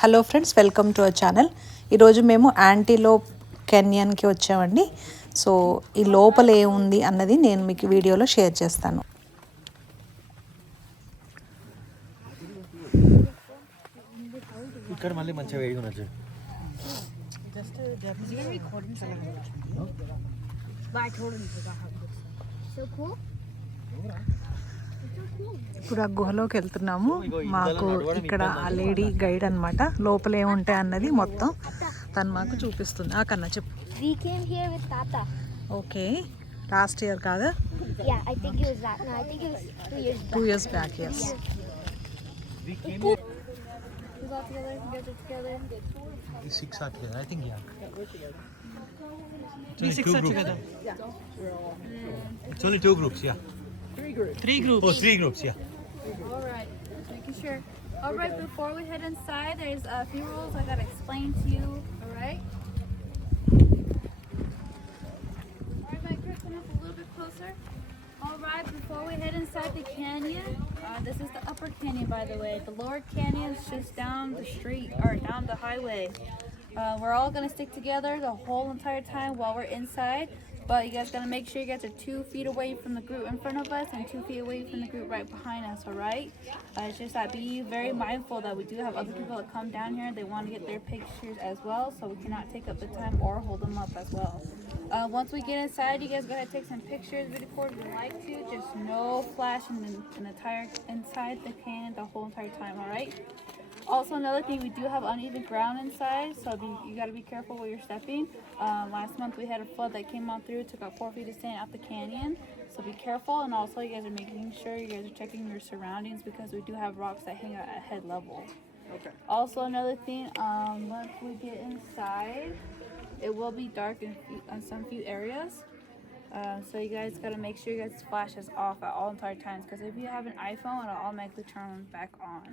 Hello friends, welcome to our channel. ఈరోజు మేము antelope కెన్యన్కి వచ్చామండి. సో ఈ లోపల ఏముంది అన్నది నేను మీకు వీడియోలో షేర్ చేస్తాను. ఇక్కడ మళ్ళీ మంచిగా వేడి ఉన్నది. ఇప్పుడు ఆ గుహలోకి వెళ్తున్నాము. మాకు ఇక్కడ ఆ లేడీ గైడ్ అన్నమాట. లోపల ఏముంటాయి అన్నది మొత్తం తను మాకు చూపిస్తుంది. ఆ కన్నా చెప్పు. ఓకే, లాస్ట్ ఇయర్ కాదా? 2 years back. Yes. We got together. 6 are together, I think. Yeah. We 6 are together. It's only 2 groups. Yeah. 3 groups. Oh, 3 groups. Yeah. All right, just making sure. All right, before we head inside, there's a few rules I gotta explain to you. All right. All right, Mike, come up a little bit closer. All right, before we head inside the canyon, this is the upper canyon, by the way. The lower canyon's just down the street or down the highway. We're all gonna stick together the whole entire time while we're inside. But you guys gotta make sure you guys are 2 feet away from the group in front of us and 2 feet away from the group right behind us, alright? It's just that be very mindful that we do have other people that come down here. They want to get their pictures as well, so we cannot take up the time or hold them up as well. Once we get inside, you guys gotta take some pictures, record if you like to. Just no flash in the entire inside the canyon the whole entire time, alright? Also, another thing, we do have uneven ground inside, so you got to be careful where you're stepping. Last month we had a flood that came on through, took out 4 feet of sand out the canyon, so be careful. And also, you guys are making sure you guys are checking your surroundings because we do have rocks that hang out at head level. Okay. Also, another thing, once we get inside, it will be dark in some few areas. So you guys got to make sure you guys' flash is off at all entire times, because if you have an iPhone, it'll automatically turn back on.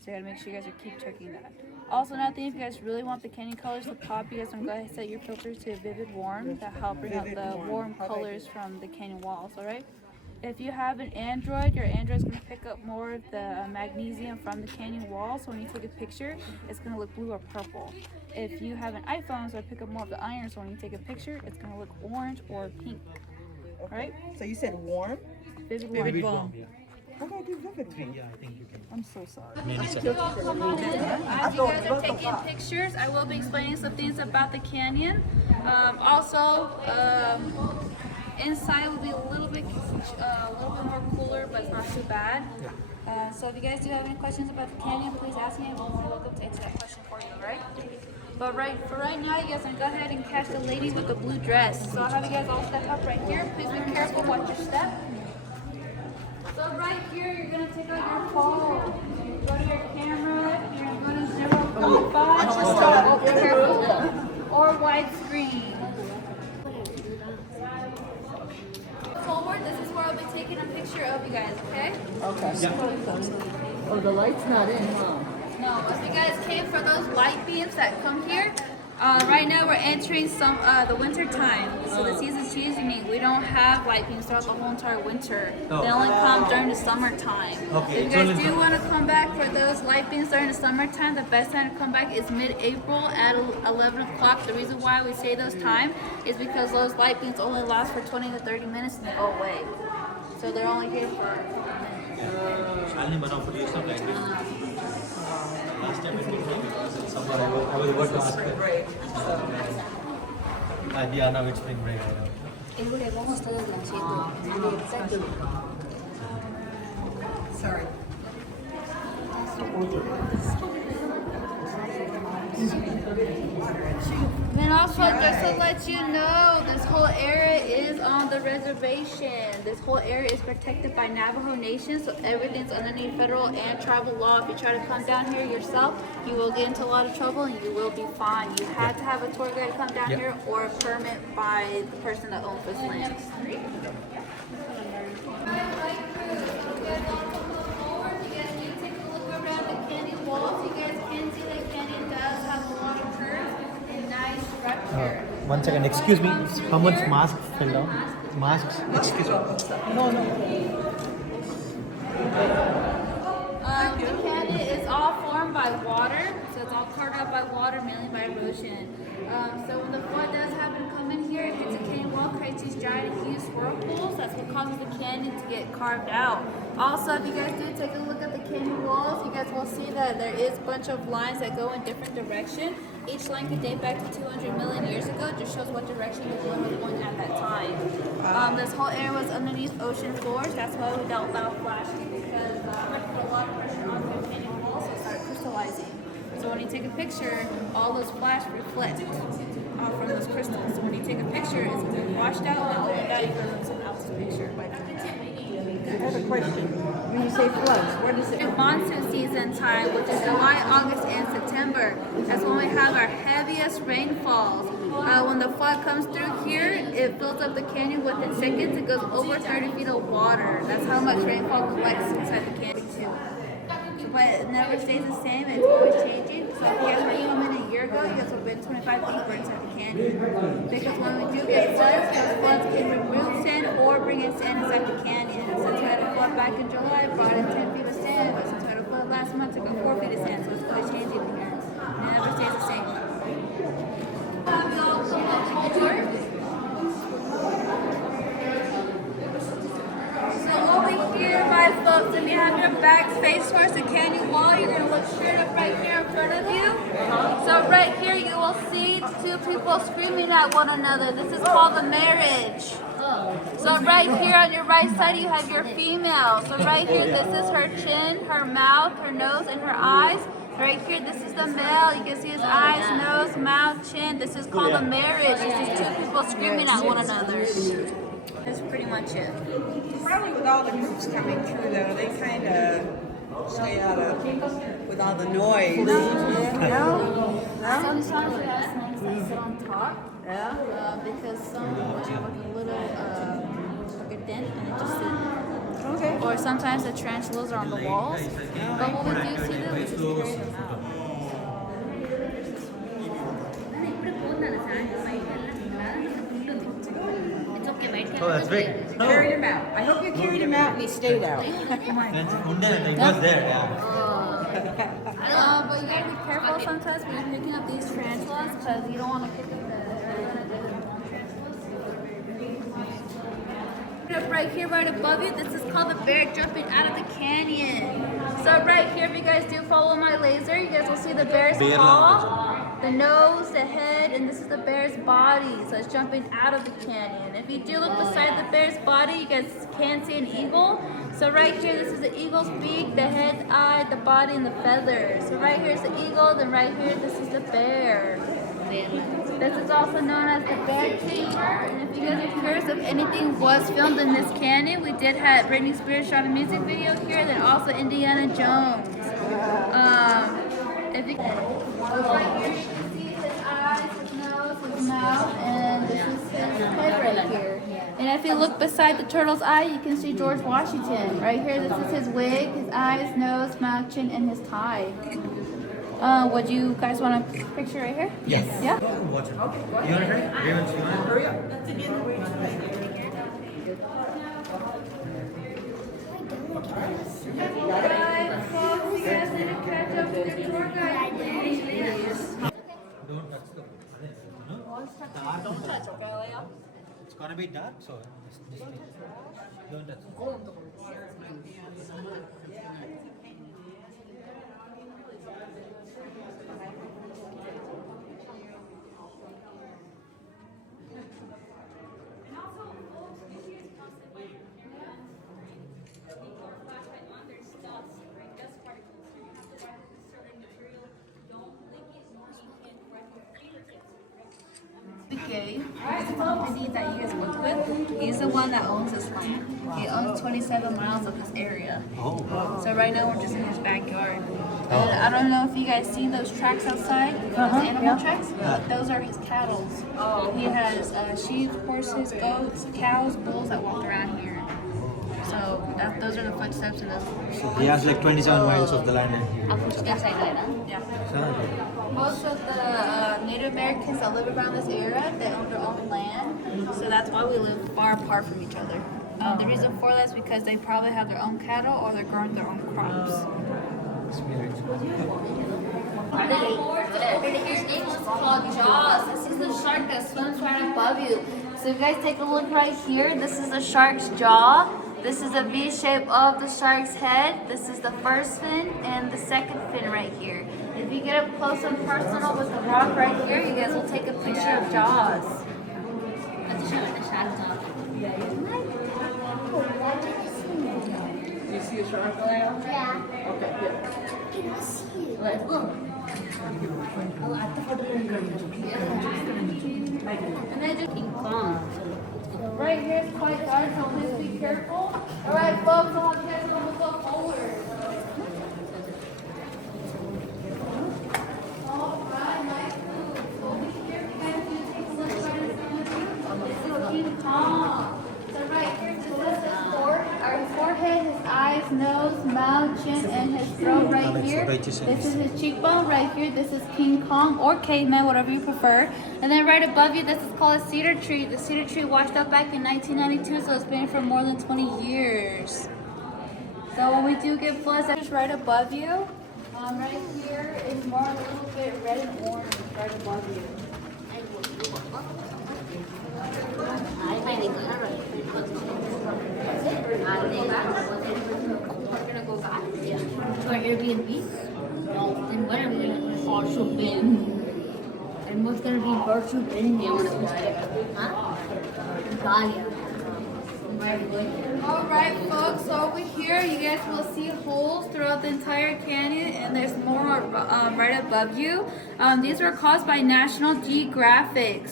So you gotta make sure you guys are keep checking that. Also, another thing, if you guys really want the canyon colors to pop, you guys want to go ahead and set your filters to vivid warm. That help bring out the warm colors from the canyon walls, alright? If you have an Android, your Android's gonna pick up more of the magnesium from the canyon wall, so when you take a picture, it's gonna look blue or purple. If you have an iPhone, so pick up more of the iron, so when you take a picture, it's gonna look orange or pink. Right? So you said warm? Vivid warm. Yeah. How about do vivid? 3, yeah, I think you can. I'm so sorry. As you guys are taking pictures, I will be explaining some things about the canyon. Inside will be a little bit more cooler, but it's not too bad. So if you guys do have any questions about the canyon, please ask me. I'm more welcome to answer that question for you, right? But for right now, you guys can go ahead and catch the lady with the blue dress. So I'll have you guys all step up right here. Please be careful, watch your step. So right here, you're gonna take out your phone. Go to your camera. You're gonna go to 0.5. Be careful. Or widescreen. Forward. This is where I'll be taking a picture of you guys. Okay? Okay. Yeah. Oh, the light's not in, huh? No. If you guys came for those light beams that come here. Right now we're entering the winter time, so the season's changing. We don't have light beams throughout the whole entire winter. They only come during the summertime. Okay, If you guys do want to come back for those light beams during the summertime, the best time to come back is mid-April at 11 o'clock. The reason why we say those time is because those light beams only last for 20 to 30 minutes and they go away. So they're only here for a minute. Last time it was somewhere I was about to ask her. Yeah, now it's spring break. Sorry. And also, just to let you know, this whole area is on the reservation. This whole area is protected by Navajo Nation, so everything's underneath federal and tribal law. If you try to come down here yourself, you will get into a lot of trouble and you will be fined. You have to have a tour guide come down here or a permit by the person that owns this land. One second, excuse me. Someone's mask fell down. Masks? Excuse me. No. The canyon is all formed by water, so it's all carved out by water, mainly by erosion. So when the flood does happen to come in here, it hits a canyon wall, creates these giant, huge whirlpools. That's what causes the canyon to get carved out. Also, if you guys do take a look at the canyon walls, you guys will see that there is a bunch of lines that go in different directions. Each line could date back to 200 million years ago. It just shows what direction the wind was going at that time. This whole area was underneath ocean floors. That's why we don't allow flashing, because put a lot of pressure onto the canyon walls, so it started crystallizing. So when you take a picture, all those flash reflect from those crystals. So when you take a picture, it's going to be washed out, and all of that you can look out this picture. I have a question. When you say floods, what is it? In monsoon season time, which is July, August, and September, that's when we have our heaviest rainfalls. When the flood comes through here, it fills up the canyon within seconds. It goes over 30 feet of water. That's how much rainfall collects inside the canyon too. But it never stays the same. It's always changing. So if you guys were to come in a year ago, you guys would have been 25 deeper inside the canyon. Because when we do get floods, those floods can remove sand or bring in sand inside the canyon. Since we had a flood back in July, it brought in 10 feet of sand. But since we had a flood last month, it took 4 feet of sand. So it's always changing here. And it never stays the same. So over here, my folks, if you have your backs face towards the canyon wall, you're going to look straight up right here in front of you. So right here, you will see two people screaming at one another. This is called a marriage. So right here on your right side, you have your female. So right here, this is her chin, her mouth, her nose, and her eyes. Right here, this is the male. You can see his eyes, nose, mouth, chin. This is called a marriage. This is two people screaming at one another. That's pretty much it. Probably with all the groups coming through, though, they kind of stay out of, with all the noise. Sometimes we have snakes that sit on top. Yeah? Because some will have like a little, like a dent, and it just sits. Okay. Or sometimes the tarantulas are on the walls. But when we do see them, we just carry them out. Oh, that's big. Carried him out. I hope you carried him out and he stayed out. It was there, yeah. But you gotta be careful sometimes when you're picking up these tarantulas, because you don't want to pick up the tarantulas. Right here, right above you, this is called the bear jumping out of the canyon. So right here, if you guys do follow my laser, you guys will see the bear's paw, the nose, the head, and this is the bear's body. So it's jumping out of the canyon. If you do look beside the bear's body, you guys can see an eagle. So right here, this is the eagle's beak, the head, eye, the body, and the feathers. So right here is the eagle, then right here, this is the bear. This is also known as the bear chamber. And if you guys are curious if anything was filmed in this canyon, we did have Britney Spears shot a music video here, then also Indiana Jones. If you right here, you can see his eyes, his nose, his mouth, and this is his head right here. And if you look beside the turtle's eye, you can see George Washington. Right here, this is his wig, his eyes, nose, mouth, chin, and his tie. Would you guys want a picture right here? Yes. Yeah? Watch it. Okay. You want to hurry? You guys need to catch up with your tour guide, please. Don't touch the Don't touch, okay, It's gonna be dark, so just don't touch. That you guys worked with, he's the one that owns this land. He owns 27 miles of this area. Oh. So right now we're just in his backyard. And I don't know if you guys see those tracks outside, those animal tracks. Those are his cattle. He has sheep, horses, goats, cows, bulls that walk around here. So those are the footsteps in those. So he has like 27 miles of the land in here. Yeah. Most of the Native Americans that live around this area, they own their own land. So that's why we live far apart from each other. The reason for that is because they probably have their own cattle or they're growing their own crops. Experience. called Jaws. This is the shark that swims right above you. So if you guys take a look right here, this is the shark's jaw. This is the V shape of the shark's head. This is the first fin and the second fin right here. If you get up close and personal with the rock right here, you guys will take a picture of Jaws. Let's show it the shark jaw. Do you see a shark there? Yeah. Okay, good. Right. And then just King Kong. Right here is quite dark, so please be careful. Alright, folks, I want you guys to go forward. Alright, nice move. Over here, you guys can take a look right in front of you. This is King Kong. So right here, this is his forehead, his eyes, nose, mouth, chin, and his throat right here. This is his cheekbone right here. This is King Kong or caveman, whatever you prefer. And then right above you, this is called a cedar tree. The cedar tree washed up back in 1992, so it's been for more than 20 years. So when we do get floods, that's right above you. Right here is more a little bit red and orange right above you. To our Airbnb? No, then what are we gonna do? Virtual bin. And what's gonna be virtual bin? Huh? Galia. Alright folks, so over here you guys will see holes throughout the entire canyon, and there's more right above you. These were caused by National Geographic.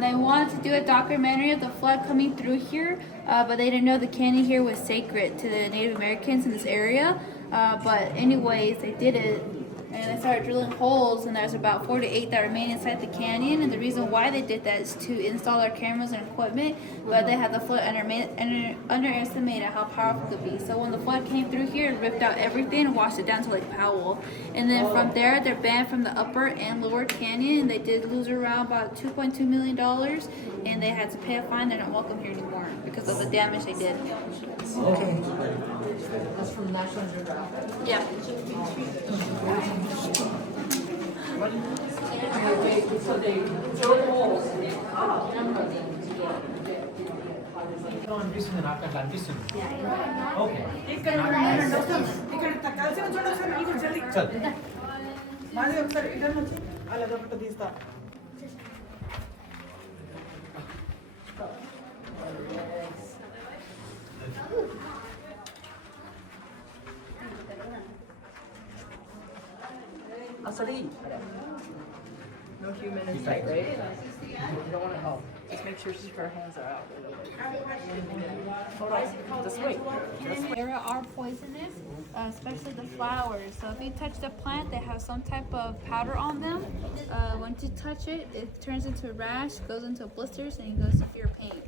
They wanted to do a documentary of the flood coming through here, but they didn't know the canyon here was sacred to the Native Americans in this area. But anyways, they did it, and they started drilling holes, and there's about 4 to 8 that remain inside the canyon. And the reason why they did that is to install their cameras and equipment, but they had the flood underestimated how powerful it could be. So when the flood came through here, it ripped out everything and washed it down to Lake Powell. And then from there, they're banned from the upper and lower canyon. They did lose around about $2.2 million, and they had to pay a fine. They're not welcome here anymore because of the damage they did. Okay. That's from National Geographic. Yeah. So they drilled holes. అనిపిస్తుంది నాకు అట్లా అనిపిస్తుంది okay ఇక్కడ కలిసి చూడండి ఒకసారి చల్ మాది ఒకసారి రిటర్న్ వచ్చి అలా ఒకటి తీస్తా Asali. No human in sight, right? You don't want to. Oh, just make sure her hands are out. Hold on. This way. There are poisonous, especially the flowers. So if you touch the plant, they have some type of powder on them. Once you touch it, it turns into a rash, goes into blisters, and it goes into your pain.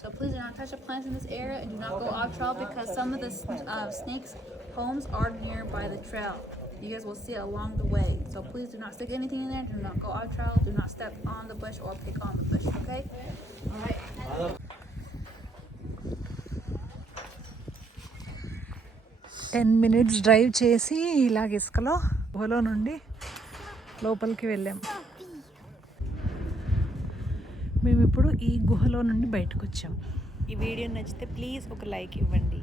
So please do not touch the plants in this area, and do not go off trail because some of the snakes' homes are nearby the trail. You guys will see it along the way. So please do not stick anything in there. Do not go off trail. Do not step on the bush or pick on the bush. Okay? All right. 10 minutes drive చేసి ఇలాగ ఇసుకలో గుహలో నుండి లోపలికి వెళ్ళాం. మేము ఇప్పుడు ఈ గుహలో నుండి బయటకు వచ్చాం. ఈ వీడియో నచ్చితే ప్లీజ్ ఒక లైక్ ఇవ్వండి.